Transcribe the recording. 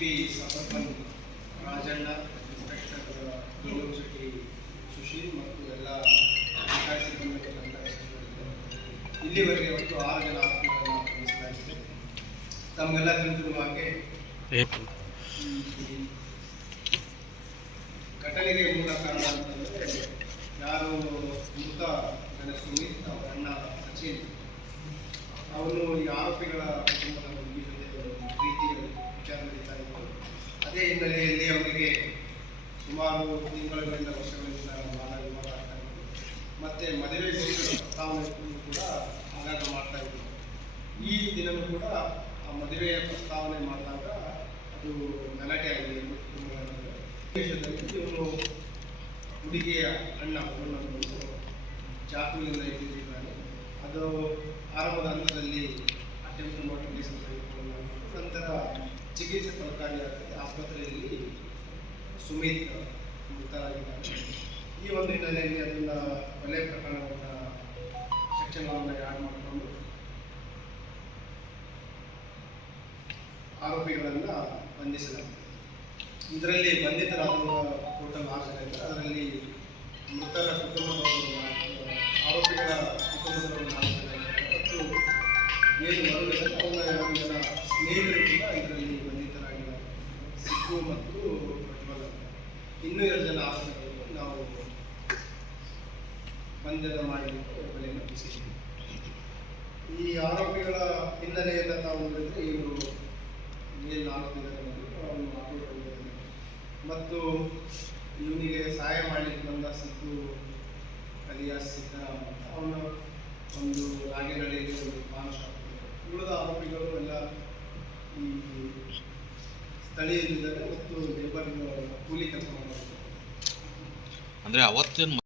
DCP suburban Rajanna, inspector Gaurav Shetty Sushil ಮತ್ತು ಎಲ್ಲ ಅಧಿಕಾರಿ ಸಿಬ್ಬಂದಿಗಳನ್ನು ಇಲ್ಲಿವರೆಗೆ ಒಟ್ಟು 6 ಜನ ಆರೋಪಿಗಳನ್ನು ಬಂಧಿಸಲಾಗಿದೆ. ತಮಗೆಲ್ಲ ತಿಳಿದಿರುವ ಹಾಗೆ ಘಟನೆಗೆ ಮೂಲ ಕಾರಣ ಅಂತಂದರೆ ಯಾರು ಮೃತ ಸುಮಿತ್ ಅವರ ಅಣ್ಣ ಸಚಿನ್ ಅವನು ಈ ಆರೋಪಿಗಳ ಕುಟುಂಬದ ಹುಡುಗಿ ಜೊತೆ ಪ್ರೀತಿಯ ವಿಚಾರ ನಡೀತಾ ಇತ್ತು. ಅದೇ ಹಿನ್ನೆಲೆಯಲ್ಲಿ ಅವರಿಗೆ ಸುಮಾರು ತಿಂಗಳುಗಳಿಂದ ವರ್ಷಗಳಿಂದ ವಾದ ವಿವಾದ ಆಗ್ತಾ ಇತ್ತು. ಮತ್ತು ಮದುವೆ ಪ್ರಸ್ತಾವನೆ ಕೂಡ ಆಗಾಗ ಮಾಡ್ತಾ ಇದ್ರು. ಈ ದಿನವೂ ಕೂಡ ಆ ಮದುವೆಯ ಪ್ರಸ್ತಾವನೆ ಮಾಡಿದಾಗ ಅದು ಗಲಾಟೆ ಆಗಿದೆ ಎಂದು ಕುಟುಂಬಗಳ ದೇಶದಲ್ಲಿ ಇವನು ಹುಡುಗಿಯ ಅಣ್ಣ ಒಬ್ಬನನ್ನು ಚಾಕುವಿನಿಂದ ಇಟ್ಟಿದ್ದಾನೆ. ಅದು ಆರಂಭದ ಹಂತದಲ್ಲಿ ಅಟೆಂಪ್ಟ್ ಮಾಡಿ ಕೇಸ್ ತೆಗೆದುಕೊಳ್ಳಲಾಗಿತ್ತು. ನಂತರ ಚಿಕಿತ್ಸೆ ಫಲಕಾರಿಯಾಗಿದೆ. ಆಸ್ಪತ್ರೆಯಲ್ಲಿ ಸುಮಿತ್ ಮೃತರಾಗಿದ್ದಾರೆ. ಈ ಒಂದು ಹಿನ್ನೆಲೆಯಲ್ಲಿ ಅದನ್ನು ಕೊಲೆ ಪ್ರಕರಣವನ್ನು ಸೆಕ್ಷನ್ಗಳನ್ನು ಆ್ಯಡ್ ಮಾಡಿಕೊಂಡು ಆರೋಪಿಗಳನ್ನು ಬಂಧಿಸಲಾಗಿದೆ. ಇದರಲ್ಲಿ ಬಂಧಿತರಾದ ಟೋಟಲ್ 6 ಜನ ಇದ್ದಾರೆ. ಅದರಲ್ಲಿ ಮೃತರ ಕುಟುಂಬದವರು ಆರೋಪಿಗಳ ಕುಟುಂಬದವರು 4 ಜನ ಇದ್ದಾರೆ ಮತ್ತು ಏನು ಮರುಳಿದ್ದಾರೆ ಅವರ 2 ಜನ ಸ್ನೇಹಿತರು ಕೂಡ ಇದರಲ್ಲಿ ಬಂಧಿತರಾಗಿದ್ದಾರೆ, ಸಿದ್ದು ಮತ್ತು ಪ್ರಜ್ವಲ್. ಇನ್ನೂ 2 ಜನ ಆರೋಪಿಗಳನ್ನು ನಾವು ಬಂಧನ ಮಾಡಲಿಕ್ಕೆ ಬೆಲೆಯನ್ನು ಬಿಸಿದ್ದೀವಿ. ಈ ಆರೋಪಿಗಳ ಹಿನ್ನೆಲೆಯನ್ನು ನಾವು ನೋಡಿದರೆ ಇವರು ಏನು ಆರೋಪಿದ್ದಾರೆ ಅವನು ಆಟೋಟಲ್ಲಿದ್ದಾರೆ ಮತ್ತು ಇವನಿಗೆ ಸಹಾಯ ಮಾಡಲಿಕ್ಕೆ ಬಂದ ಸಿದ್ದು ಅಲಿಯಾಸ್ ಸಿದ್ದರಾಮ ಅವನ ಒಂದು ರಾಗೇನಹಳ್ಳಿಯಲ್ಲಿ ಒಂದು ಪಾನ್ ಶಾಪ್. ಉಳಿದ ಆರೋಪಿಗಳು ಎಲ್ಲ ಈ ಸ್ಥಳೀಯರಿದ್ದಾರೆ ಮತ್ತು ಲೇಬರ್ ಕೂಲಿ ಕೆಲಸ ಮಾಡಬೇಕು. ಅಂದರೆ ಅವತ್ತೇನು